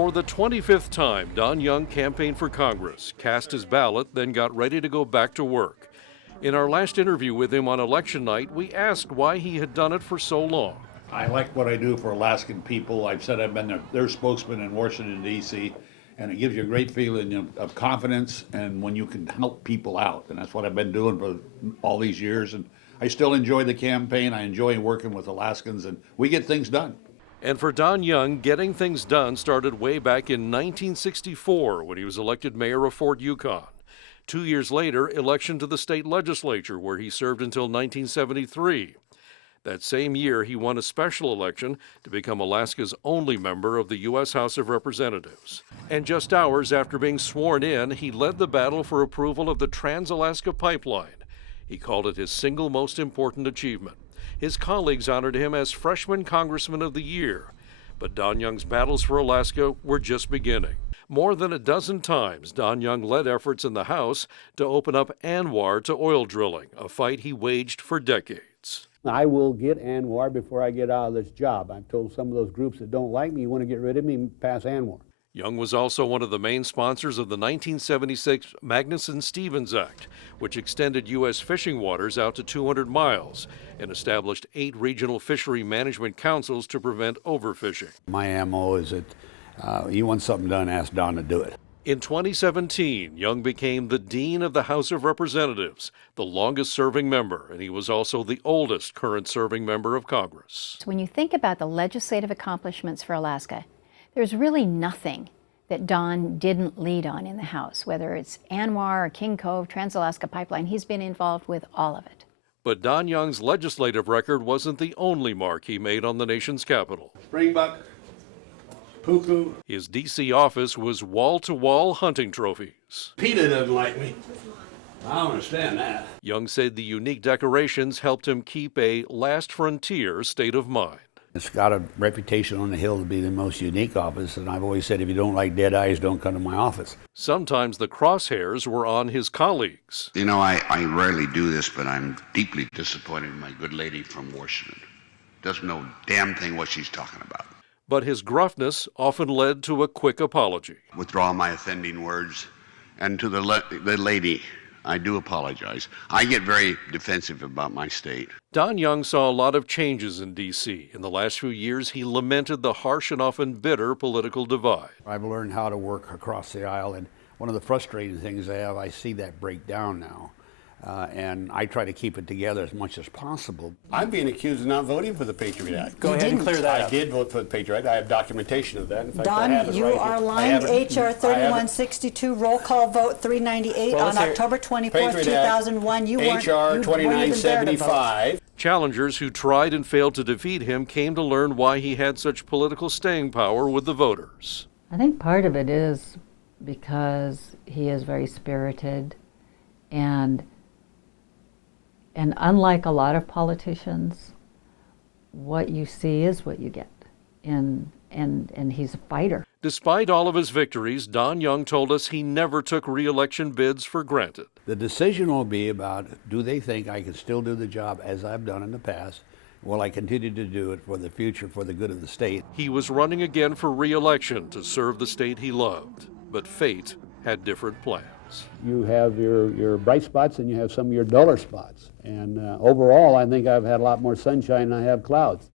For the 25th time, Don Young campaigned for Congress, cast his ballot, then got ready to go back to work. In our last interview with him on election night, we asked why he had done it for so long. I like what I do for Alaskan people. I've said I've been their spokesman in Washington, D.C., and it gives you a great feeling of confidence and when you can help people out. And that's what I've been doing for all these years. And I still enjoy the campaign. I enjoy working with Alaskans, and we get things done. And for Don Young, getting things done started way back in 1964 when he was elected mayor of Fort Yukon. 2 years later, election to the state legislature, where he served until 1973. That same year, he won a special election to become Alaska's only member of the U.S. House of Representatives. And just hours after being sworn in, he led the battle for approval of the Trans-Alaska Pipeline. He called it his single most important achievement. His colleagues honored him as Freshman Congressman of the Year. But Don Young's battles for Alaska were just beginning. More than a dozen times, Don Young led efforts in the House to open up ANWR to oil drilling, a fight he waged for decades. I will get ANWR before I get out of this job. I've told some of those groups that don't like me, you want to get rid of me, pass ANWR. Young was also one of the main sponsors of the 1976 Magnuson-Stevens Act, which extended U.S. fishing waters out to 200 miles and established 8 regional fishery management councils to prevent overfishing. My MO is that you want something done, ask Don to do it. In 2017, Young became the Dean of the House of Representatives, the longest-serving member, and he was also the oldest current serving member of Congress. When you think about the legislative accomplishments for Alaska, there's really nothing that Don didn't lead on in the House, whether it's ANWR or King Cove, Trans-Alaska Pipeline. He's been involved with all of it. But Don Young's legislative record wasn't the only mark he made on the nation's capital. Springbuck, Puku. His D.C. office was wall-to-wall hunting trophies. PETA doesn't like me. I don't understand that. Young said the unique decorations helped him keep a last frontier state of mind. It's got a reputation on the Hill to be the most unique office, and I've always said if you don't like dead eyes, don't come to my office. Sometimes the crosshairs were on his colleagues. You know, I rarely do this, but I'm deeply disappointed in my good lady from Washington. Doesn't know damn thing what she's talking about. But his gruffness often led to a quick apology. Withdraw my offending words, and to the lady, I do apologize. I get very defensive about my state. Don Young saw a lot of changes in D.C. In the last few years, he lamented the harsh and often bitter political divide. I've learned how to work across the aisle, and one of the frustrating things I see that break down now. And I try to keep it together as much as possible. I'm being accused of not voting for the Patriot Act. Go ahead and clear that up. I did vote for the Patriot Act. I have documentation of that. In fact, I have it Don, you are lying. H.R. 3162, roll call vote 398 on October 24th, 2001. You weren't H.R. 2975. Challengers who tried and failed to defeat him came to learn why he had such political staying power with the voters. I think part of it is because he is very spirited, and unlike a lot of politicians, what you see is what you get, and he's a fighter. Despite all of his victories, Don Young told us he never took re-election bids for granted. The decision will be about, do they think I can still do the job as I've done in the past? Will I continue to do it for the future, for the good of the state? He was running again for re-election to serve the state he loved, but fate had different plans. You have your bright spots and you have some of your duller spots. And overall, I think I've had a lot more sunshine than I have clouds.